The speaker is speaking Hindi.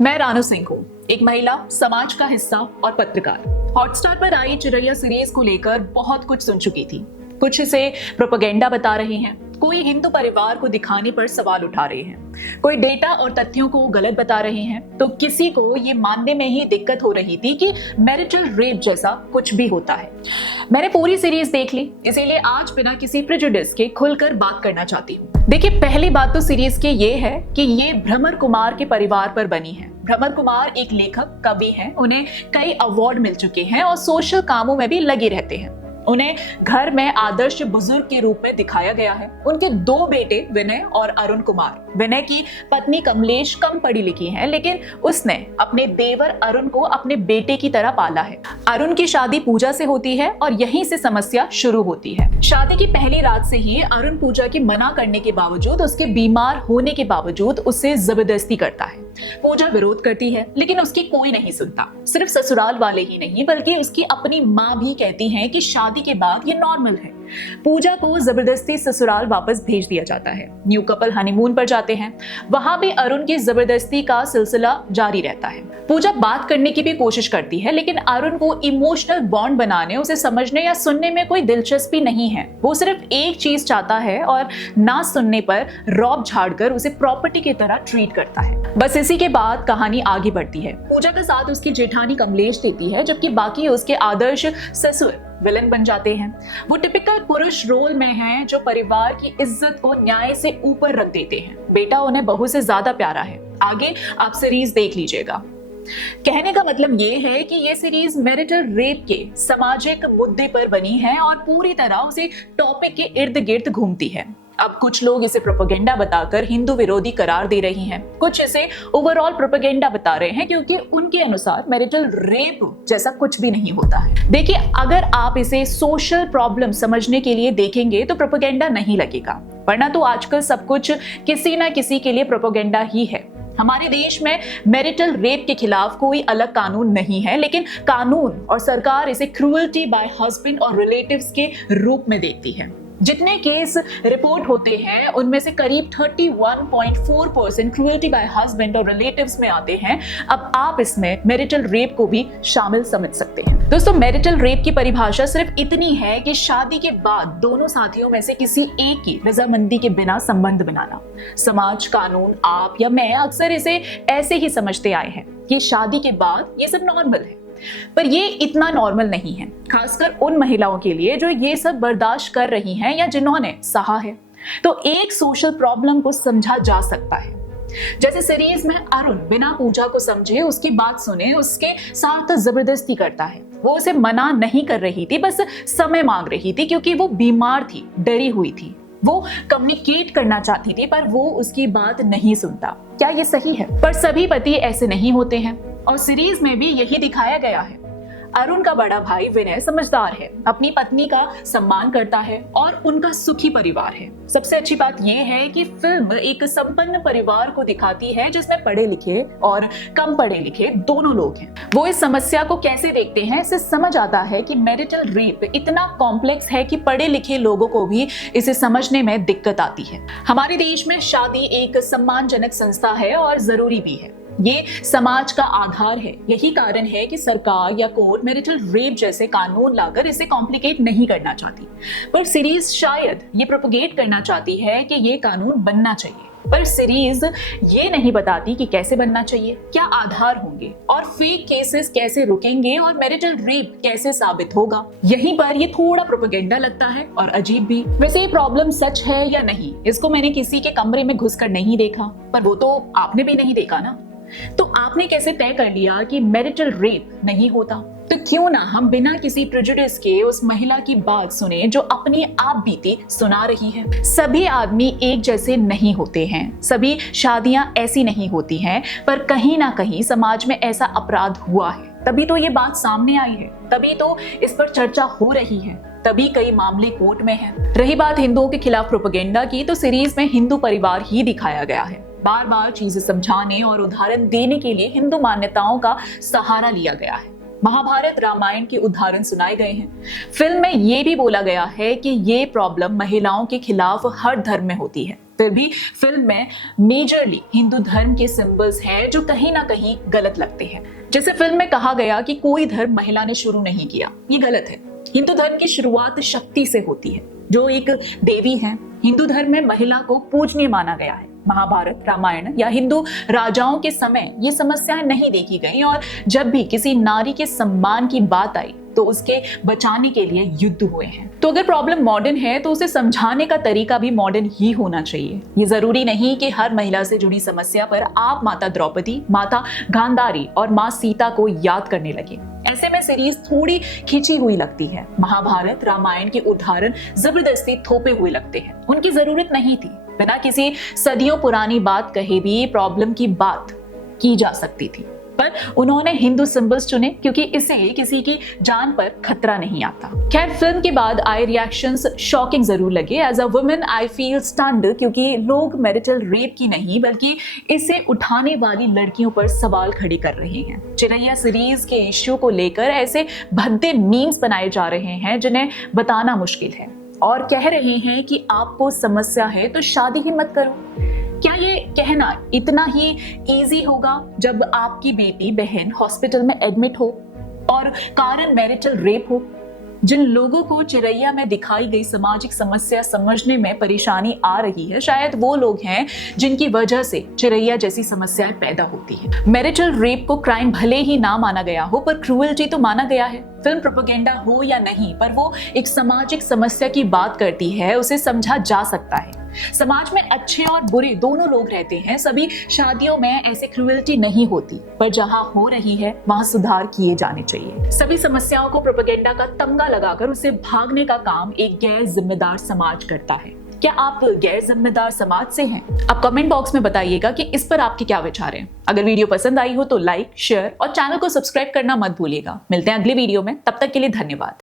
मैं रानू सिंह हूँ, एक महिला, समाज का हिस्सा और पत्रकार। हॉटस्टार पर आई चिरैया सीरीज को लेकर बहुत कुछ सुन चुकी थी। कुछ इसे प्रोपेगेंडा बता रहे हैं, कोई हिंदू परिवार को दिखाने पर सवाल उठा रहे हैं, कोई डेटा और तथ्यों को गलत बता रहे हैं, तो किसी को ये मानने में ही दिक्कत हो रही थी कि मैरिटल रेप जैसा कुछ भी होता है। मैंने पूरी सीरीज देख ली, इसीलिए आज बिना किसी प्रेजुडिस के खुलकर बात करना चाहती हूँ। देखिए, पहली बात तो सीरीज की ये है कि ये भ्रमर कुमार के परिवार पर बनी है। भ्रमर कुमार एक लेखक, कवि हैं, उन्हें कई अवार्ड मिल चुके हैं और सोशल कामों में भी लगे रहते हैं। उन्हें घर में आदर्श बुजुर्ग के रूप में दिखाया गया है। उनके दो बेटे विनय और अरुण कुमार। विनय की पत्नी कमलेश कम पढ़ी लिखी है, लेकिन उसने अपने देवर अरुण को अपने बेटे की तरह पाला है। अरुण की शादी पूजा से होती है और यहीं से समस्या शुरू होती है। शादी की पहली रात से ही अरुण पूजा की मना करने के बावजूद, उसके बीमार होने के बावजूद उससे जबरदस्ती करता है। पूजा विरोध करती है, लेकिन उसकी कोई नहीं सुनता। सिर्फ ससुराल वाले ही नहीं, बल्कि उसकी अपनी माँ भी कहती हैं कि शादी के बाद ये नॉर्मल है। पूजा को जबरदस्ती ससुराल वापस भेज दिया जाता है। न्यू कपल हनीमून पर जाते हैं, वहां भी अरुण की जबरदस्ती का सिलसिला जारी रहता है। पूजा बात करने की भी कोशिश करती है, लेकिन अरुण को इमोशनल बॉन्ड बनाने, उसे समझने या सुनने में कोई दिलचस्पी नहीं है। वो सिर्फ एक चीज चाहता है और ना सुनने पर रौब झाड़कर उसे प्रॉपर्टी की तरह ट्रीट करता है। बस इसी के बाद कहानी आगे बढ़ती है। पूजा का साथ उसकी जेठानी कमलेश देती है, जबकि बाकी उसके आदर्श ससुर विलन बन जाते हैं। वो टिपिकल पुरुष रोल में हैं, जो परिवार की इज्जत को न्याय से ऊपर रख देते हैं। बेटा उन्हें बहू से ज्यादा प्यारा है। आगे आप सीरीज देख लीजिएगा। कहने का मतलब ये है कि ये सीरीज मैरिटल रेप के सामाजिक मुद्दे पर बनी है और पूरी तरह उसी टॉपिक के इर्द गिर्द घूमती है। अब कुछ लोग इसे प्रोपेगेंडा बताकर हिंदू विरोधी करार दे रही हैं, कुछ इसे ओवरऑल प्रोपेगेंडा बता रहे हैं, क्योंकि उनके अनुसार मैरिटल रेप जैसा कुछ भी नहीं होता है। देखिए, अगर आप इसे सोशल प्रॉब्लम समझने के लिए देखेंगे तो प्रोपेगेंडा नहीं लगेगा, वरना तो आजकल सब कुछ किसी ना किसी के लिए प्रोपेगेंडा ही है। हमारे देश में मैरिटल रेप के खिलाफ कोई अलग कानून नहीं है, लेकिन कानून और सरकार इसे क्रूअल्टी बाय हस्बैंड और रिलेटिव्स के रूप में देखती है। जितने केस रिपोर्ट होते हैं, उनमें से करीब 31.4% क्रूअल्टी बाय हस्बैंड और रिलेटिव्स में आते हैं। अब आप इसमें मैरिटल रेप को भी शामिल समझ सकते हैं। दोस्तों, मैरिटल रेप की परिभाषा सिर्फ इतनी है कि शादी के बाद दोनों साथियों में से किसी एक की रजामंदी के बिना संबंध बनाना। समाज, कानून, आप या मैं अक्सर इसे ऐसे ही समझते आए हैं कि शादी के बाद ये सब नॉर्मल है, पर ये इतना नॉर्मल नहीं है, खासकर उन महिलाओं के लिए जो ये सब बर्दाश्त कर रही हैं या जिन्होंने सहा है। तो एक सोशल प्रॉब्लम को समझा जा सकता है। जैसे सीरीज में अरुण बिना पूजा को समझे, उसकी बात सुने, उसके साथ जबरदस्ती करता है। वो उसे मना नहीं कर रही थी, बस समय मांग रही थी, क्योंकि वो बीमार थी, डरी हुई थी। वो कम्युनिकेट करना चाहती थी, पर वो उसकी बात नहीं सुनता। क्या ये सही है? पर सभी पति ऐसे नहीं होते हैं, और सीरीज में भी यही दिखाया गया है। अरुण का बड़ा भाई विनय समझदार है, अपनी पत्नी का सम्मान करता है और उनका सुखी परिवार है। सबसे अच्छी बात यह है कि फिल्म एक संपन्न परिवार को दिखाती है, जिसमें पढ़े लिखे और कम पढ़े लिखे दोनों लोग हैं। वो इस समस्या को कैसे देखते हैं, इससे समझ आता है कि मैरिटल रेप इतना कॉम्प्लेक्स है कि पढ़े लिखे लोगों को भी इसे समझने में दिक्कत आती है। हमारे देश में शादी एक सम्मानजनक संस्था है और जरूरी भी है। ये समाज का आधार है। यही कारण है कि सरकार या कोर्ट मैरिटल रेप जैसे कानून लाकर इसे कॉम्प्लिकेट नहीं करना चाहती, पर सीरीज शायद ये प्रोपेगेट करना चाहती है कि ये कानून बनना चाहिए। पर सीरीज ये नहीं बताती कि कैसे बनना चाहिए, क्या आधार होंगे और फेक केसेस कैसे रुकेंगे और मैरिटल रेप कैसे साबित होगा। यहीं पर ये थोड़ा प्रोपेगेंडा लगता है और अजीब भी। वैसे ये प्रॉब्लम सच है या नहीं, इसको मैंने किसी के कमरे में घुसकर नहीं देखा, पर वो तो आपने भी नहीं देखा ना। तो आपने कैसे तय कर लिया कि मैरिटल रेप नहीं होता? तो क्यों ना हम बिना किसी प्रेजुडिस के उस महिला की बात सुने जो अपनी आप बीती सुना रही है। सभी आदमी एक जैसे नहीं होते हैं, सभी शादियां ऐसी नहीं होती हैं, पर कहीं ना कहीं समाज में ऐसा अपराध हुआ है, तभी तो ये बात सामने आई है, तभी तो इस पर चर्चा हो रही है, तभी कई मामले कोर्ट में हैं। रही बात हिंदुओं के खिलाफ प्रोपेगेंडा की, तो सीरीज में हिंदू परिवार ही दिखाया गया है। बार बार चीजें समझाने और उदाहरण देने के लिए हिंदू मान्यताओं का सहारा लिया गया है। महाभारत, रामायण के उदाहरण सुनाए गए हैं। फिल्म में ये भी बोला गया है कि ये प्रॉब्लम महिलाओं के खिलाफ हर धर्म में होती है। फिर भी फिल्म में मेजरली हिंदू धर्म के सिंबल्स हैं जो कहीं ना कहीं गलत लगते हैं। जैसे फिल्म में कहा गया कि कोई धर्म महिला ने शुरू नहीं किया, ये गलत है। हिंदू धर्म की शुरुआत शक्ति से होती है, जो एक देवी है। हिंदू धर्म में महिला को पूजनीय माना गया है। महाभारत, रामायण या हिंदू राजाओं के समय ये समस्याएं नहीं देखी गई, और जब भी किसी नारी के सम्मान की बात आई तो उसके बचाने के लिए युद्ध हुए हैं। तो अगर प्रॉब्लम मॉडर्न है तो उसे समझाने का तरीका भी मॉडर्न ही होना चाहिए। ये जरूरी नहीं कि हर महिला से जुड़ी समस्या पर आप माता द्रौपदी, माता गांधारी और माँ सीता को याद करने लगे। ऐसे में सीरीज थोड़ी खींची हुई लगती है। महाभारत, रामायण के उदाहरण जबरदस्ती थोपे हुए लगते हैं, उनकी जरूरत नहीं थी। बिना किसी सदियों पुरानी बात कहे भी प्रॉब्लम की बात की जा सकती थी, पर उन्होंने हिंदू सिंबल्स चुने क्योंकि इससे किसी की जान पर खतरा नहीं आता। खैर, फिल्म के बाद आए रिएक्शंस शॉकिंग जरूर लगे। As a women I feel stunned, क्योंकि लोग मैरिटल रेप की नहीं बल्कि इसे उठाने वाली लड़कियों पर सवाल खड़े कर रहे हैं। चिरैया सीरीज के इश्यू को लेकर ऐसे भद्दे मीम्स बनाए जा रहे हैं जिन्हें बताना मुश्किल है, और कह रहे हैं कि आपको समस्या है तो शादी ही मत करो। क्या ये कहना इतना ही इजी होगा जब आपकी बेटी बहन हॉस्पिटल में एडमिट हो और कारण मैरिटल रेप हो? जिन लोगों को चिरैया में दिखाई गई सामाजिक समस्या समझने में परेशानी आ रही है, शायद वो लोग हैं जिनकी वजह से चिरैया जैसी समस्याएं पैदा होती है। मैरिटल रेप को क्राइम भले ही ना माना गया हो, पर क्रूएल्टी तो माना गया है। फिल्म प्रोपेगेंडा हो या नहीं, पर वो एक सामाजिक समस्या की बात करती है, उसे समझा जा सकता है। समाज में अच्छे और बुरे दोनों लोग रहते हैं। सभी शादियों में ऐसे क्रूएल्टी नहीं होती, पर जहां हो रही है वहां सुधार किए जाने चाहिए। सभी समस्याओं को प्रोपेगेंडा का तमगा लगाकर उसे भागने का काम एक गैर जिम्मेदार समाज करता है। क्या आप गैर जिम्मेदार समाज से हैं? आप कमेंट बॉक्स में बताइएगा कि इस पर आपके क्या विचार हैं। अगर वीडियो पसंद आई हो तो लाइक, शेयर और चैनल को सब्सक्राइब करना मत भूलिएगा। मिलते हैं अगली वीडियो में, तब तक के लिए धन्यवाद।